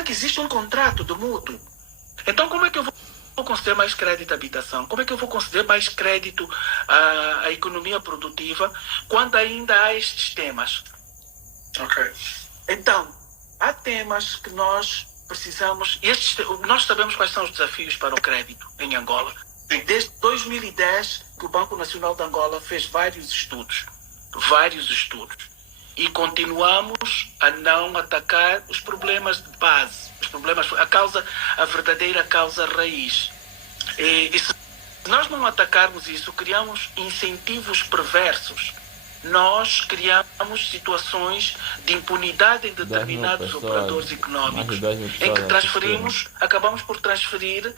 é que existe um contrato de mútuo. Então, como é que eu vou conceder mais crédito à habitação? Como é que eu vou conceder mais crédito à economia produtiva quando ainda há estes temas? Ok. Então, há temas que nós precisamos... nós sabemos quais são os desafios para o crédito em Angola. Sim. Desde 2010 que o Banco Nacional de Angola fez vários estudos. E continuamos a não atacar os problemas de base, a verdadeira causa raiz. E se nós não atacarmos isso, criamos incentivos perversos. Nós criamos situações de impunidade em determinados operadores econômicos, em que acabamos por transferir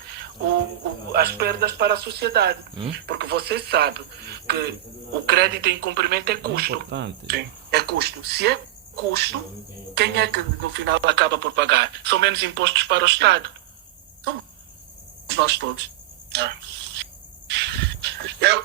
as perdas para a sociedade. Porque você sabe que o crédito em cumprimento é custo. Sim. É custo. Se é custo, quem é que no final acaba por pagar? São menos impostos para o Estado. Somos nós todos. Eu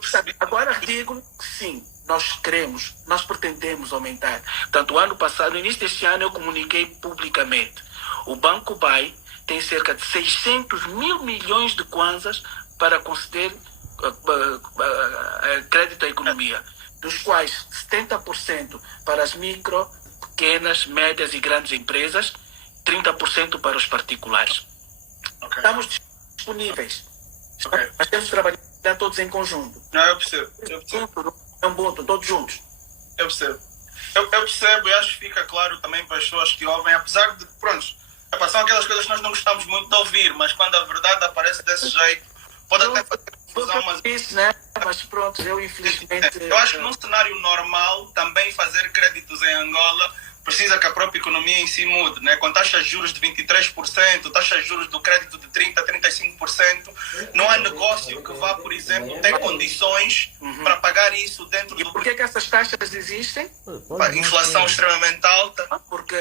percebi. Agora digo que sim, nós pretendemos aumentar. Portanto, o ano passado, no início deste ano, eu comuniquei publicamente. O Banco BAI tem cerca de 600 mil milhões de kwanzas para conceder crédito à economia, dos quais 70% para as micro, pequenas, médias e grandes empresas, 30% para os particulares. Okay. Estamos disponíveis. Okay. Mas temos que trabalhar todos em conjunto. Não, eu percebo. É um ponto, todos juntos. Eu percebo. Eu percebo e acho que fica claro também para as pessoas que ouvem, apesar de, pronto, são aquelas coisas que nós não gostamos muito de ouvir, mas quando a verdade aparece desse jeito, pode até fazer confusão, mas... Isso, né? Mas pronto, eu infelizmente... Eu acho que num cenário normal, também fazer créditos em Angola precisa que a própria economia em si mude, né? Com taxas de juros de 23%, taxas de juros do crédito de 30%, 35%, não há negócio que vá, por exemplo, ter condições para pagar isso dentro do... E por que essas taxas existem? Inflação extremamente alta, Porque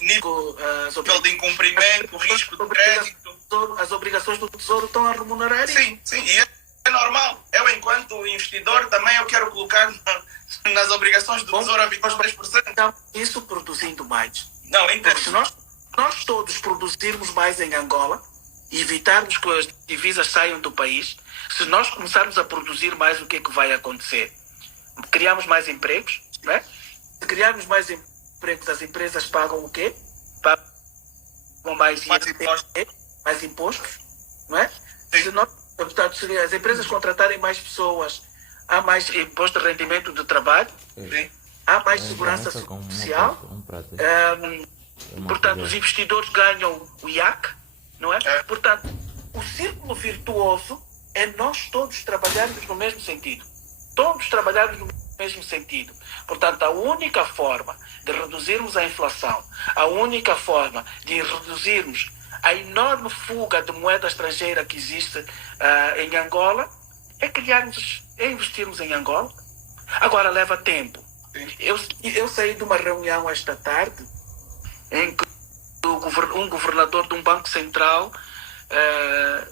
nível de incumprimento, risco de crédito. As obrigações do Tesouro estão a remunerar isso. Sim, e é normal. Eu, enquanto investidor, também eu quero colocar nas obrigações do Tesouro a 23%. Então, isso produzindo mais. Não, entendo. Porque se nós todos produzirmos mais em Angola e evitarmos que as divisas saiam do país, se nós começarmos a produzir mais, o que é que vai acontecer? Criamos mais empregos, não é? Se criarmos mais empregos, as empresas pagam o quê? Pagam mais impostos, não é? Portanto, se as empresas contratarem mais pessoas, há mais imposto de rendimento do trabalho, há mais segurança social, portanto, os investidores ganham o IAC, não é? Portanto, o círculo virtuoso é nós todos trabalharmos no mesmo sentido. Todos trabalharmos no mesmo sentido. Portanto, a única forma de reduzirmos a inflação, a única forma de reduzirmos a enorme fuga de moeda estrangeira que existe em Angola é investirmos em Angola. Agora leva tempo. Eu saí de uma reunião esta tarde em que um governador de um banco central,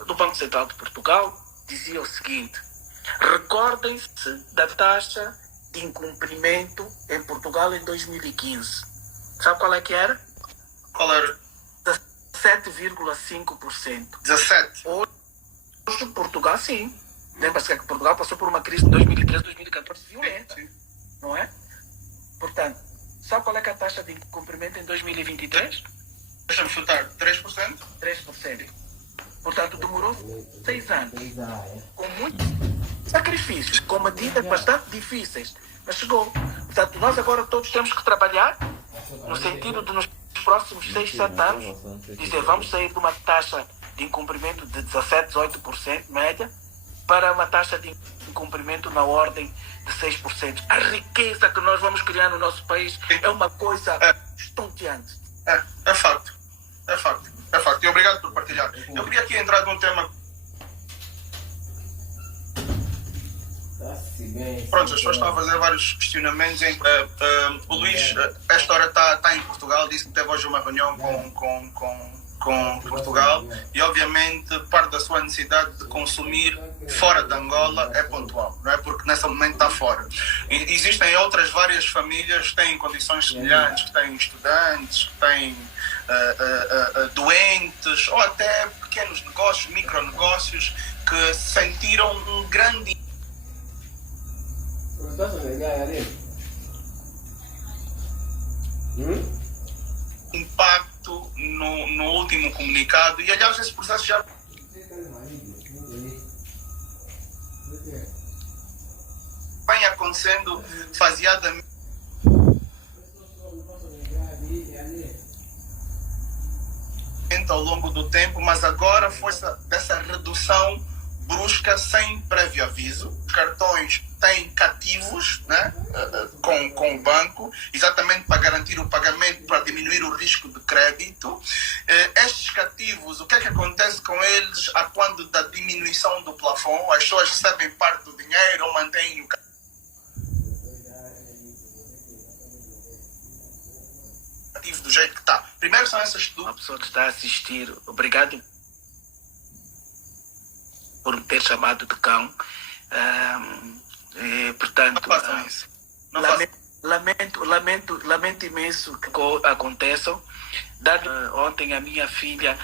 do Banco Central de Portugal, dizia o seguinte: recordem-se da taxa de incumprimento em Portugal em 2015. Sabe qual é que era? Qual era? 17,5%. 17%? Hoje Portugal, sim. Lembra-se que Portugal passou por uma crise de 2013, 2014 violenta. Sim. Não é? Portanto, sabe qual é que é a taxa de incumprimento em 2023? Deixa-me chutar, 3%? 3%. Portanto, demorou 6 anos. Com muitos sacrifícios, com medidas bastante difíceis. Mas chegou. Portanto, nós agora todos temos que trabalhar no sentido de nos próximos 6, 7 anos dizer, vamos sair de uma taxa de incumprimento de 17, 18% média para uma taxa de incumprimento na ordem de 6%. A riqueza que nós vamos criar no nosso país é uma coisa estonteante. É facto. E obrigado por partilhar. Eu queria aqui entrar num tema... Pronto, as pessoas estão a fazer vários questionamentos. O Luís, esta hora está em Portugal, disse que teve hoje uma reunião com com Portugal e obviamente parte da sua necessidade de consumir fora de Angola é pontual, não é? Porque nesse momento está fora. E existem outras várias famílias que têm condições semelhantes, que têm estudantes, que têm doentes ou até pequenos negócios, micronegócios que sentiram um grande impacto no último comunicado e aliás esse processo já vem acontecendo faseadamente ao longo do tempo, mas agora foi dessa redução brusca sem prévio aviso. Os cartões têm cativos, né, com o banco, exatamente para garantir o pagamento, para diminuir o risco de crédito. Estes cativos, o que é que acontece com eles a quando da diminuição do plafond? As pessoas recebem parte do dinheiro ou mantêm o cativo do jeito que está. Primeiro são essas duas. Uma pessoa que está a assistir, obrigado por me ter chamado de cão. Portanto, Não façam isso. Não lamento imenso que aconteça. Ontem a minha filha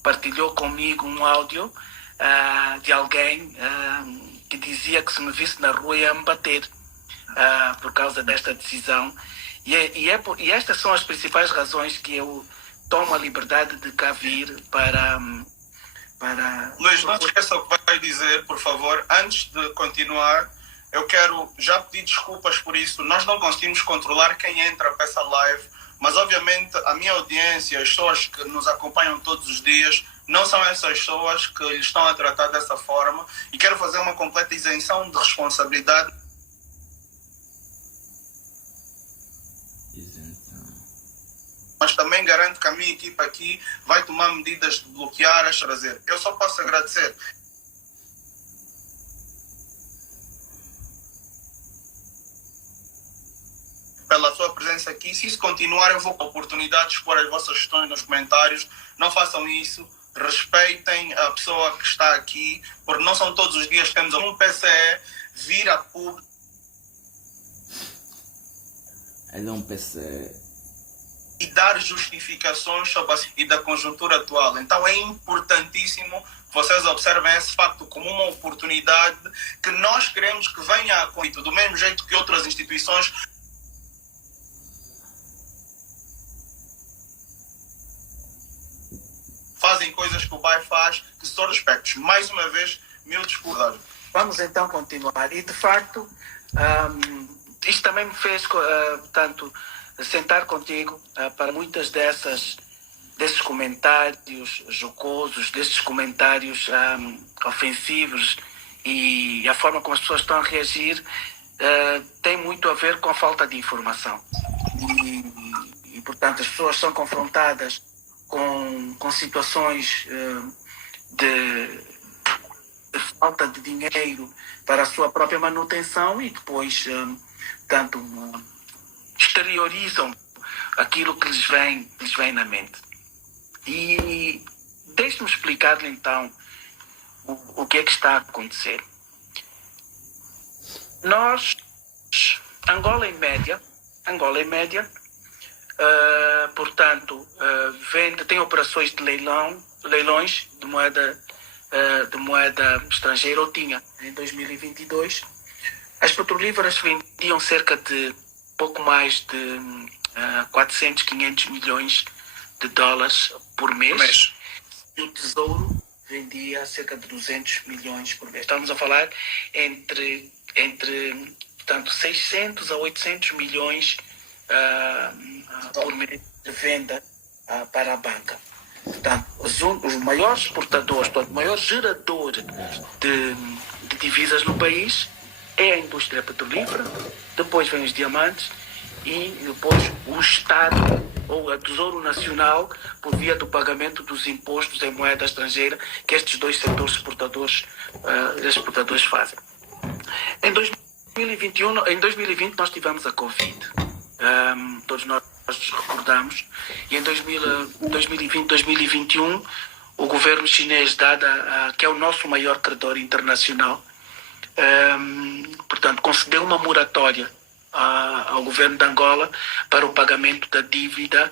partilhou comigo um áudio de alguém que dizia que se me visse na rua ia me bater por causa desta decisão. E estas são as principais razões que eu tomo a liberdade de cá vir para... Luís, não te esqueça o que vai dizer, por favor. Antes de continuar, eu quero já pedir desculpas por isso. Nós não conseguimos controlar quem entra para essa live, mas obviamente a minha audiência, as pessoas que nos acompanham todos os dias, não são essas pessoas que lhes estão a tratar dessa forma e quero fazer uma completa isenção de responsabilidade. Mas também garanto que a minha equipa aqui vai tomar medidas de bloquear as trazer. Eu só posso agradecer. Pela sua presença aqui. Se isso continuar, eu vou ter a oportunidade de expor as vossas questões nos comentários. Não façam isso. Respeitem a pessoa que está aqui, porque não são todos os dias que temos um PCE vir a público. Ele é um PCE. E dar justificações sobre e da conjuntura atual. Então é importantíssimo que vocês observem esse facto como uma oportunidade que nós queremos que venha a acontecer, do mesmo jeito que outras instituições fazem coisas que o BAE faz, que são respeitos. Mais uma vez, mil desculpas. Vamos então continuar. E de facto, isto também me fez, portanto, sentar contigo para muitas desses comentários jocosos, desses comentários ofensivos e a forma como as pessoas estão a reagir tem muito a ver com a falta de informação. E portanto, as pessoas são confrontadas com situações de falta de dinheiro para a sua própria manutenção e depois, portanto, exteriorizam aquilo que lhes vem na mente. E deixe-me explicar-lhe então o que é que está a acontecer. Nós, Angola em média, portanto, tem operações de leilões de moeda estrangeira, ou tinha, em 2022. As petrolíferas vendiam cerca de pouco mais de 400, 500 milhões de dólares por mês. E o Tesouro vendia cerca de 200 milhões por mês. Estamos a falar entre portanto, 600 a 800 milhões por mês de venda para a banca. Portanto, os maiores exportadores, portanto, o maior gerador de divisas no país é a indústria petrolífera, depois vem os diamantes e depois o Estado ou o Tesouro Nacional por via do pagamento dos impostos em moeda estrangeira que estes dois setores exportadores fazem. Em 2020 nós tivemos a Covid. Todos nós recordamos concordamos. E em 2020, 2021, o governo chinês, que é o nosso maior credor internacional, portanto, concedeu uma moratória ao governo de Angola para o pagamento da dívida,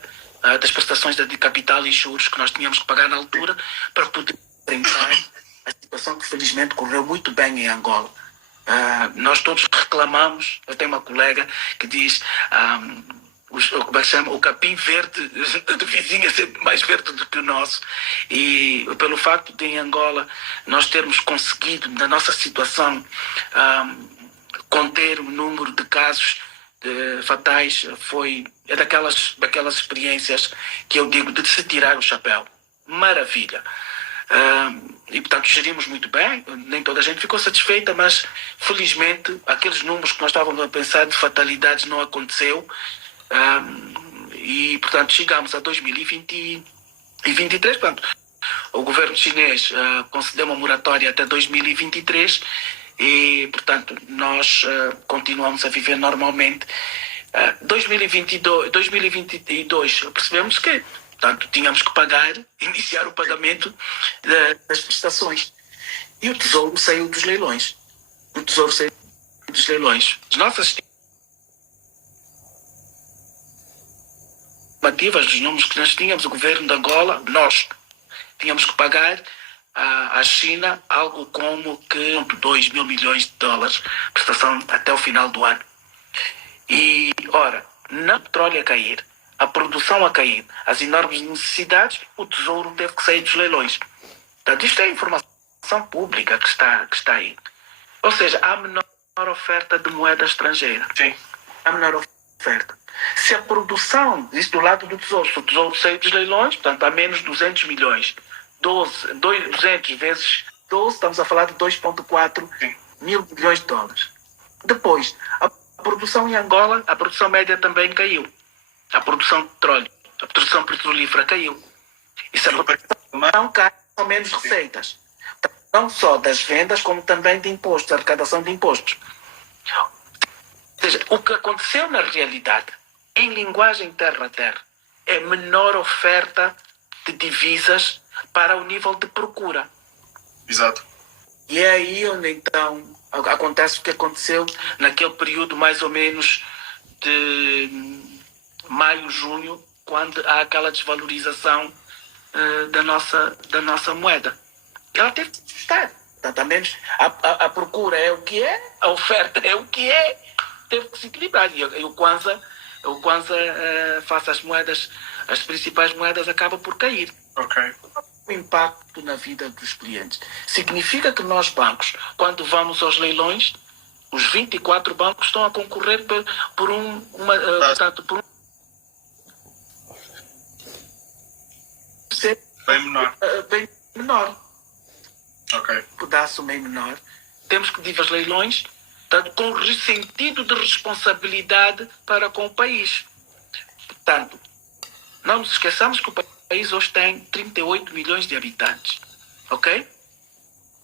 das prestações de capital e juros que nós tínhamos que pagar na altura para poder enfrentar a situação que felizmente correu muito bem em Angola. Nós todos reclamamos, eu tenho uma colega que diz como é que chama? O capim verde do vizinho é sempre mais verde do que o nosso, e pelo facto de em Angola nós termos conseguido, na nossa situação, conter o número de casos fatais, é daquelas experiências que eu digo de se tirar o chapéu. Maravilha. E portanto gerimos muito bem, nem toda a gente ficou satisfeita, mas felizmente aqueles números que nós estávamos a pensar de fatalidades não aconteceu. E portanto chegamos a 2023, portanto, o governo chinês concedeu uma moratória até 2023 e portanto nós continuamos a viver normalmente. 2022 percebemos que portanto tínhamos que iniciar o pagamento das prestações, e o Tesouro saiu dos leilões. As nossas estimativas dos números que nós tínhamos, o governo de Angola, nós tínhamos que pagar à China algo como que 2 mil milhões de dólares prestação até o final do ano. E, ora, na petróleo a cair, a produção a cair, as enormes necessidades, o Tesouro teve que sair dos leilões. Portanto, isto é informação pública que está aí. Ou seja, há menor oferta de moeda estrangeira. Sim. Há menor oferta. Se a produção, isso do lado do Tesouro, se o Tesouro sair dos leilões, portanto, há menos 200 milhões. 200 vezes 12, estamos a falar de 2,4 mil milhões de dólares. Depois, a produção em Angola, a produção média também caiu. A produção de petróleo, a produção petrolífera caiu. E se a produção cai, são menos receitas. Não só das vendas, como também de impostos, arrecadação de impostos. Ou seja, o que aconteceu na realidade, em linguagem terra a terra, é menor oferta de divisas para o nível de procura. Exato. E é aí onde então acontece o que aconteceu naquele período mais ou menos de maio, junho, quando há aquela desvalorização da nossa moeda. Ela teve que ajustar. Portanto, a menos a procura é o que é, a oferta é o que é, teve que se equilibrar. E o Kwanza face às moedas, as principais moedas, acaba por cair. Ok. O impacto na vida dos clientes significa que nós, bancos, quando vamos aos leilões, os 24 bancos estão a concorrer por um bem menor. Ok. Pedaço bem menor. Temos que dividir os leilões, portanto, com sentido de responsabilidade para com o país. Portanto, não nos esqueçamos que o país hoje tem 38 milhões de habitantes. Ok?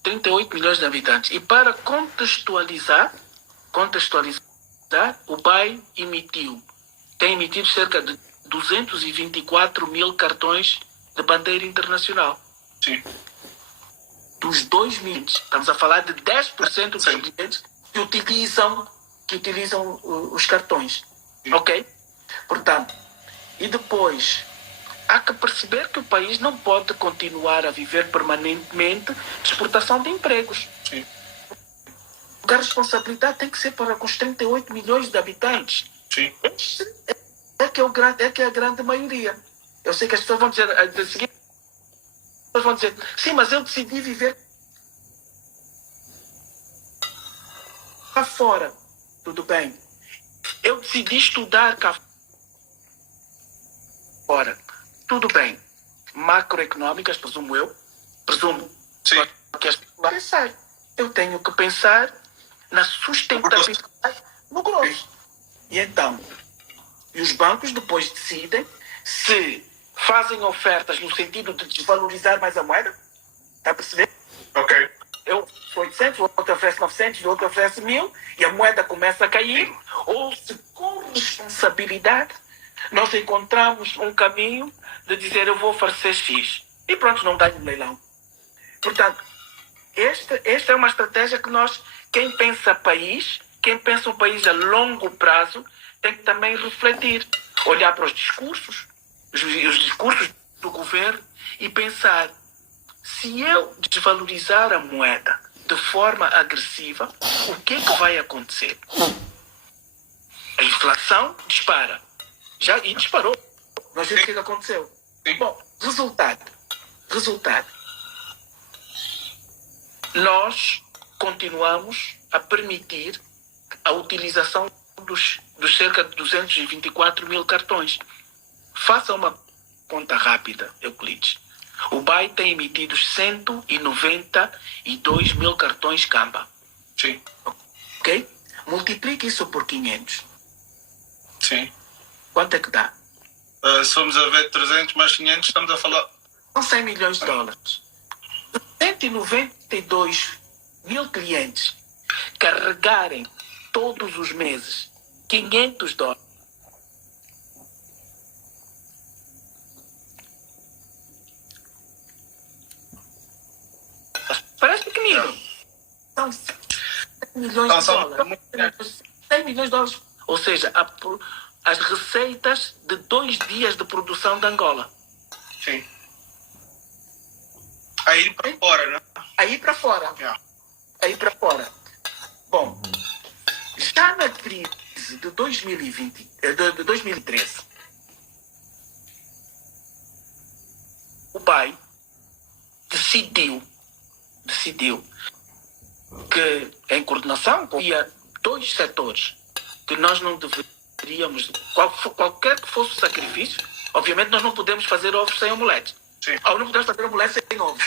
38 milhões de habitantes. E para contextualizar, o BAE tem emitido cerca de 224 mil cartões de bandeira internacional. Sim. Dos 2 milhões, estamos a falar de 10% dos clientes que utilizam os cartões. Sim. Ok? Portanto, e depois, há que perceber que o país não pode continuar a viver permanentemente de exportação de empregos. Sim. Porque a responsabilidade tem que ser para com os 38 milhões de habitantes. Sim. É que é a grande maioria. Eu sei que as pessoas vão dizer, sim, mas eu decidi viver cá fora. Tudo bem. Eu decidi estudar cá fora. Tudo bem. Macroeconómicas, presumo. Sim. Que as pessoas pensar. Eu tenho que pensar na sustentabilidade no grosso. E então, os bancos depois decidem se fazem ofertas no sentido de desvalorizar mais a moeda. Está a perceber? Ok. Eu 800, o outro oferece 900, o outro oferece 1000, e a moeda começa a cair, ou se com responsabilidade Nós encontramos um caminho de dizer eu vou oferecer X. E pronto, não ganho leilão. Portanto, esta é uma estratégia que quem pensa país, quem pensa um país a longo prazo, tem que também refletir, olhar para os discursos do governo e pensar, se eu desvalorizar a moeda de forma agressiva, o que é que vai acontecer? A inflação dispara. E disparou. Nós vimos o que aconteceu. Bom, resultado. Nós continuamos a permitir a utilização dos cerca de 224 mil cartões. Faça uma conta rápida, Euclides. O BAE tem emitido 192 mil cartões Camba. Sim. Ok? Multiplique isso por 500. Sim. Quanto é que dá? Somos a ver 300 mais 500, estamos a falar... São 100 milhões de dólares. 192 mil clientes carregarem todos os meses 500 dólares. Parece pequenino. São 100 milhões de dólares. 100 milhões de dólares. Ou seja, as receitas de 2 dias de produção de Angola. Sim. Aí para fora, né? Aí para fora. Aí para fora. Bom, já na crise de 2013, o BAE decidiu que, em coordenação, havia 2 setores que nós não deveríamos, qualquer que fosse o sacrifício, obviamente nós não podemos fazer ovos sem omelete. Sim. Não podemos fazer omelete sem ovos.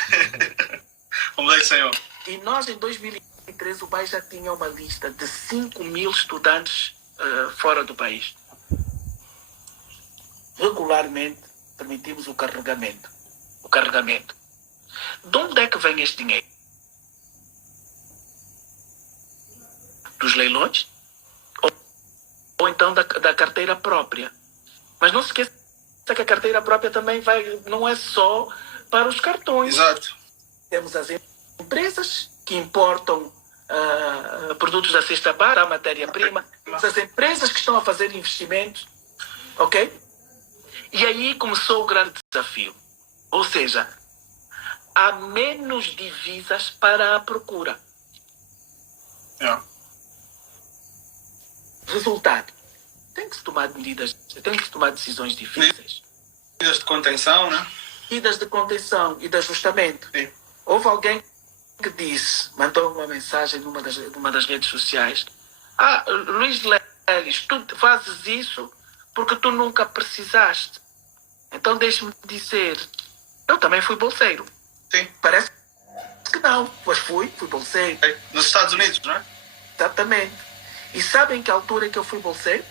Omelete sem ovo. E nós, em 2013, o BAE já tinha uma lista de 5 mil estudantes fora do país. Regularmente permitimos o carregamento. De onde é que vem este dinheiro? Dos leilões? Ou então da carteira própria? Mas não se esqueça que a carteira própria também não é só para os cartões. Exato. Temos as empresas que importam produtos da cesta básica, a matéria-prima, as empresas que estão a fazer investimentos, ok? E aí começou o grande desafio. Ou seja, há menos divisas para a procura. Resultado, tem que se tomar decisões difíceis. Medidas de contenção, né? Medidas de contenção e de ajustamento. Sim. Houve alguém que mandou uma mensagem numa das redes sociais: Luís Leles, tu fazes isso porque tu nunca precisaste. Então deixe-me dizer, eu também fui bolseiro. Sim. Parece que não, mas fui bolseiro. Nos Estados Unidos, não é? Exatamente. E sabem que altura que eu fui bolseiro?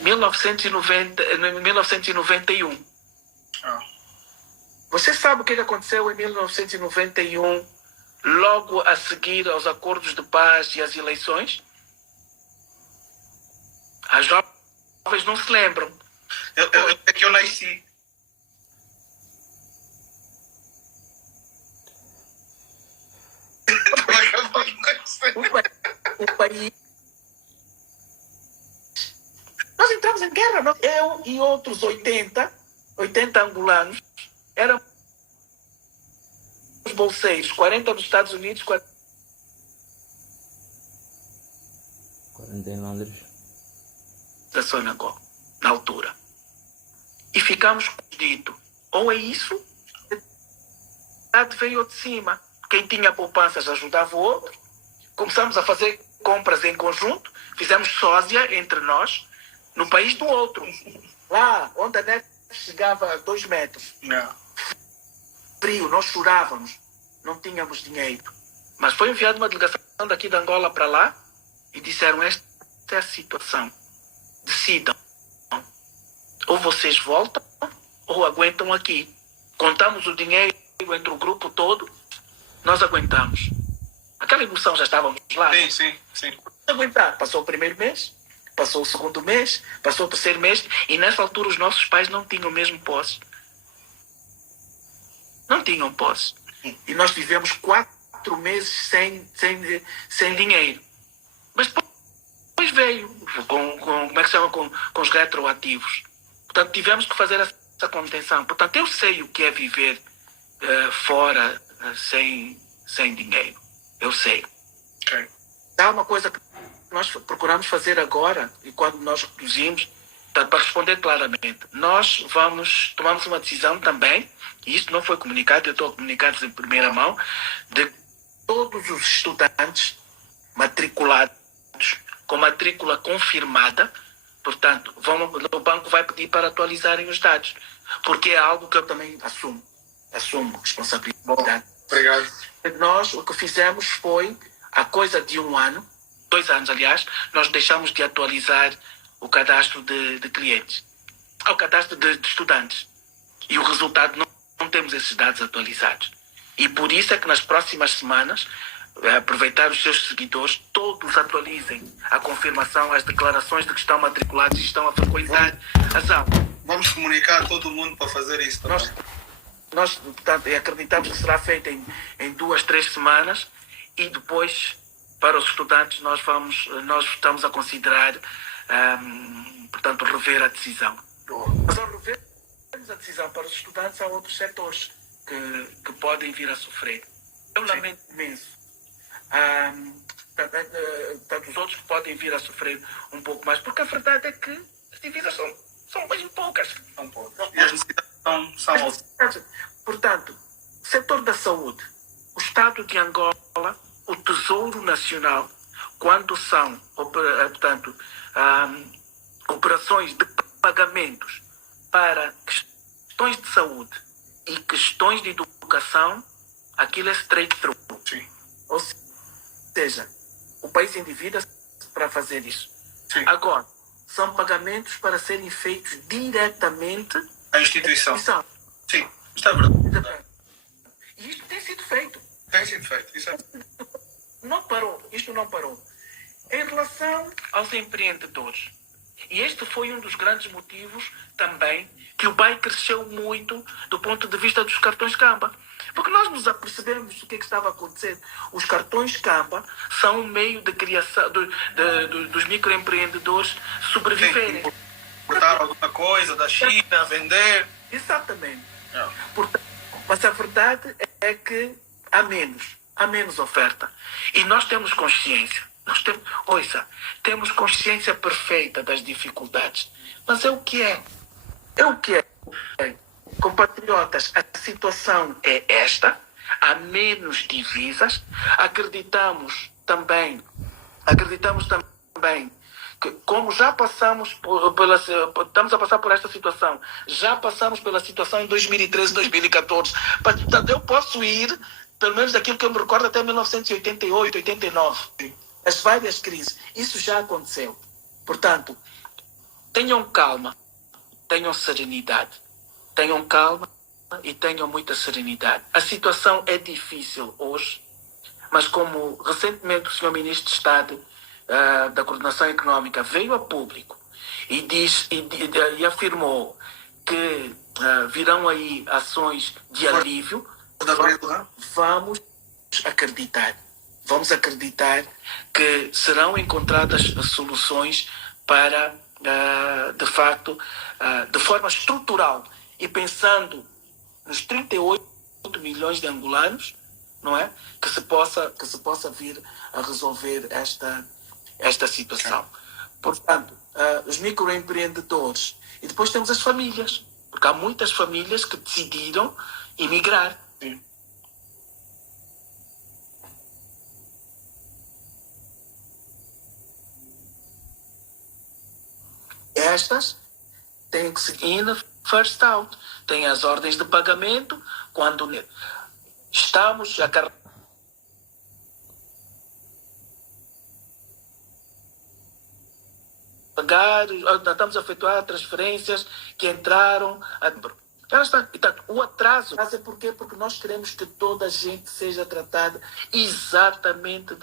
1991. Você sabe o que aconteceu em 1991, logo a seguir aos acordos de paz e às eleições? As jovens não se lembram. É que eu nasci. O país. Nós entramos em guerra. Eu e outros 80 angolanos eram os bolseiros, 40 dos Estados Unidos, 40 em Londres. Da Sonangol, na altura. E ficamos dito, ou é isso, a veio de cima. Quem tinha poupanças ajudava o outro. Começamos a fazer compras em conjunto, fizemos sósia entre nós, no país do outro. Lá onde a neve chegava a 2 metros. Não. Frio, nós chorávamos, não tínhamos dinheiro. Mas foi enviada uma delegação daqui de Angola para lá e disseram: esta é a situação. Decidam. Ou vocês voltam ou aguentam aqui. Contamos o dinheiro entre o grupo todo, nós aguentamos. Aquela emoção já estávamos lá. Sim. Aguentar. Passou o primeiro mês, passou o segundo mês, passou o terceiro mês, e nessa altura os nossos pais não tinham mesmo posse. Não tinham posse. E nós vivemos 4 meses sem dinheiro. Mas depois veio, como é que se chama, com os retroativos. Portanto, tivemos que fazer essa contenção. Portanto, eu sei o que é viver fora sem dinheiro. Eu sei. Ok. Há uma coisa que nós procuramos fazer agora, e quando nós reduzimos, portanto, para responder claramente, nós tomamos uma decisão também, e isto não foi comunicado, eu estou a comunicar em primeira mão, de todos os estudantes matriculados com matrícula confirmada, portanto, o banco vai pedir para atualizarem os dados, porque é algo que eu também assumo responsabilidade. Bom, obrigado. Nós, o que fizemos foi, há coisa de 1 ano, 2 anos, aliás, nós deixamos de atualizar o cadastro de clientes, o cadastro de estudantes. E o resultado, não temos esses dados atualizados. E por isso é que nas próximas semanas, aproveitar os seus seguidores, todos atualizem a confirmação, as declarações de que estão matriculados e estão a frequentar as aulas. Vamos comunicar a todo mundo para fazer isso também. Nós portanto, acreditamos que será feito em 2, 3 semanas, e depois, para os estudantes, nós estamos a considerar, portanto, rever a decisão. Mas ao revermos a decisão para os estudantes, há outros setores que podem vir a sofrer. Eu lamento imenso. Tanto os outros que podem vir a sofrer um pouco mais, porque a verdade é que as dívidas são bem poucas. São poucas. E as necessidades são... Portanto, setor da saúde, o Estado de Angola, o Tesouro Nacional, quando são, portanto, operações de pagamentos para questões de saúde e questões de educação, aquilo é straight through. Sim. Ou seja, o país endivida-se para fazer isso. Sim. Agora, são pagamentos para serem feitos diretamente à instituição. Sim, está verdade. E isto tem sido feito. Tem sido feito, isso é. Isto não parou. Em relação aos empreendedores, e este foi um dos grandes motivos também que o BAE cresceu muito do ponto de vista dos cartões Camba. Porque nós nos apercebemos do que estava a acontecer. Os cartões Camba são um meio de criação dos microempreendedores sobreviverem. Importar alguma coisa da China, vender. Exatamente. Portanto, mas a verdade é que há menos oferta. E nós temos consciência. Temos consciência perfeita das dificuldades. Mas é o que é. Compatriotas, a situação é esta. Há menos divisas. Acreditamos também que, como já passamos estamos a passar por esta situação, já passamos pela situação em 2013, 2014. Portanto, eu posso ir, pelo menos daquilo que eu me recordo, até 1988, 89. As várias crises. Isso já aconteceu. Portanto, tenham calma, tenham serenidade. Tenham calma e tenham muita serenidade. A situação é difícil hoje, mas como recentemente o Sr. Ministro de Estado da Coordenação Económica veio a público e afirmou que virão aí ações de alívio, vamos acreditar que serão encontradas soluções para, de facto, de forma estrutural, e pensando nos 38 milhões de angolanos, não é? Que se possa vir a resolver esta situação. Portanto, os microempreendedores, e depois temos as famílias, porque há muitas famílias que decidiram emigrar. Sim. Estas têm que seguir first out. Tem as ordens de pagamento quando estamos a pagar, estamos a efetuar transferências que entraram. O atraso é porque nós queremos que toda a gente seja tratada exatamente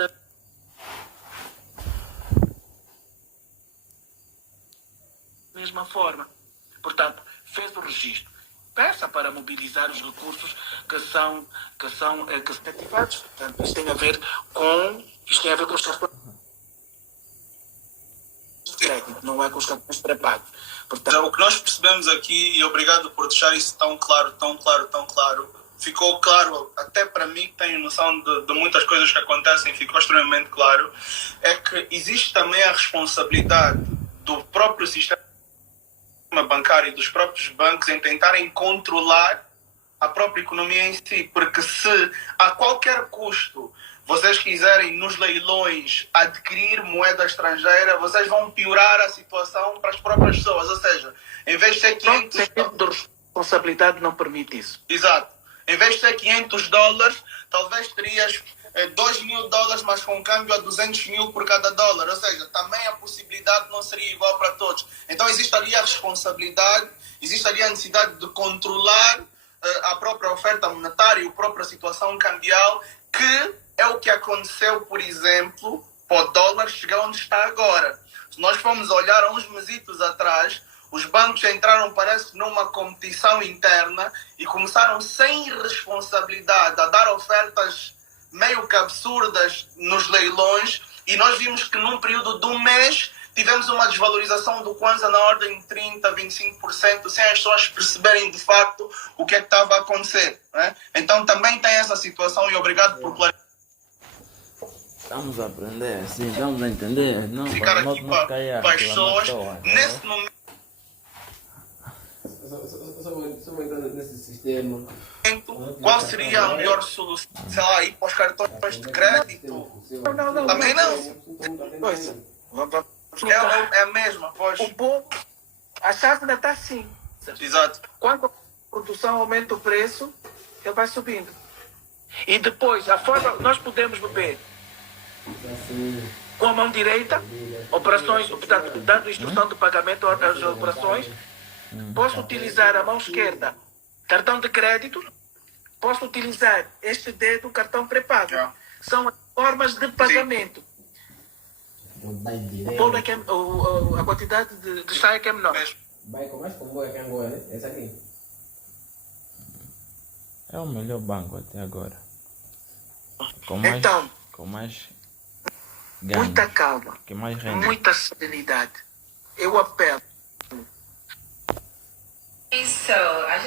mesma forma. Portanto, fez o registro. Peça para mobilizar os recursos que são ativados. Portanto, isto tem a ver com os cartões de crédito, não é com os cartões pré-pagos. Portanto, o que nós percebemos aqui, e obrigado por deixar isso tão claro, ficou claro, até para mim que tenho noção de muitas coisas que acontecem, ficou extremamente claro, é que existe também a responsabilidade do próprio sistema bancário e dos próprios bancos em tentarem controlar a própria economia em si, porque se a qualquer custo vocês quiserem nos leilões adquirir moeda estrangeira, vocês vão piorar a situação para as próprias pessoas, ou seja, em vez de ser 500... de responsabilidade não permite isso. Exato. Em vez de ser $500, talvez terias $2.000, mas com câmbio a 200 mil por cada dólar. Ou seja, também a possibilidade não seria igual para todos. Então existe ali a responsabilidade, existe ali a necessidade de controlar a própria oferta monetária e a própria situação cambial, que é o que aconteceu, por exemplo, para o dólar chegar onde está agora. Se nós formos olhar há uns mesitos atrás, os bancos entraram, parece, numa competição interna e começaram sem responsabilidade a dar ofertas meio que absurdas nos leilões, e nós vimos que num período de um mês tivemos uma desvalorização do Kwanza na ordem de 30%, 25%, sem as pessoas perceberem de facto o que é que estava a acontecer, né? Então também tem essa situação, e obrigado por clarificar. Estamos a aprender, sim, estamos a entender. Não, Ficar não, aqui não para caia as pessoas, nesse momento. Só entrando nesse sistema. Qual seria a melhor solução? Sei lá, ir para os cartões de crédito? Não. Também não. Pois, É a mesma, pois. o bom, a chave ainda está assim. Exato. Quando a produção aumenta o preço, ele vai subindo. E depois, a forma nós podemos beber com a mão direita, operações, portanto, dando instrução de pagamento às operações. Posso utilizar a mão esquerda, cartão de crédito. Posso utilizar este dedo, cartão pré-pago. São as formas de pagamento. O bolo é que a quantidade de chá é que é menor. Vai com mais comboio aqui em Angola, né? Esse aqui. É o melhor banco até agora. Então, Com mais ganho. muita calma, Que mais rende. muita serenidade. Eu apelo. So,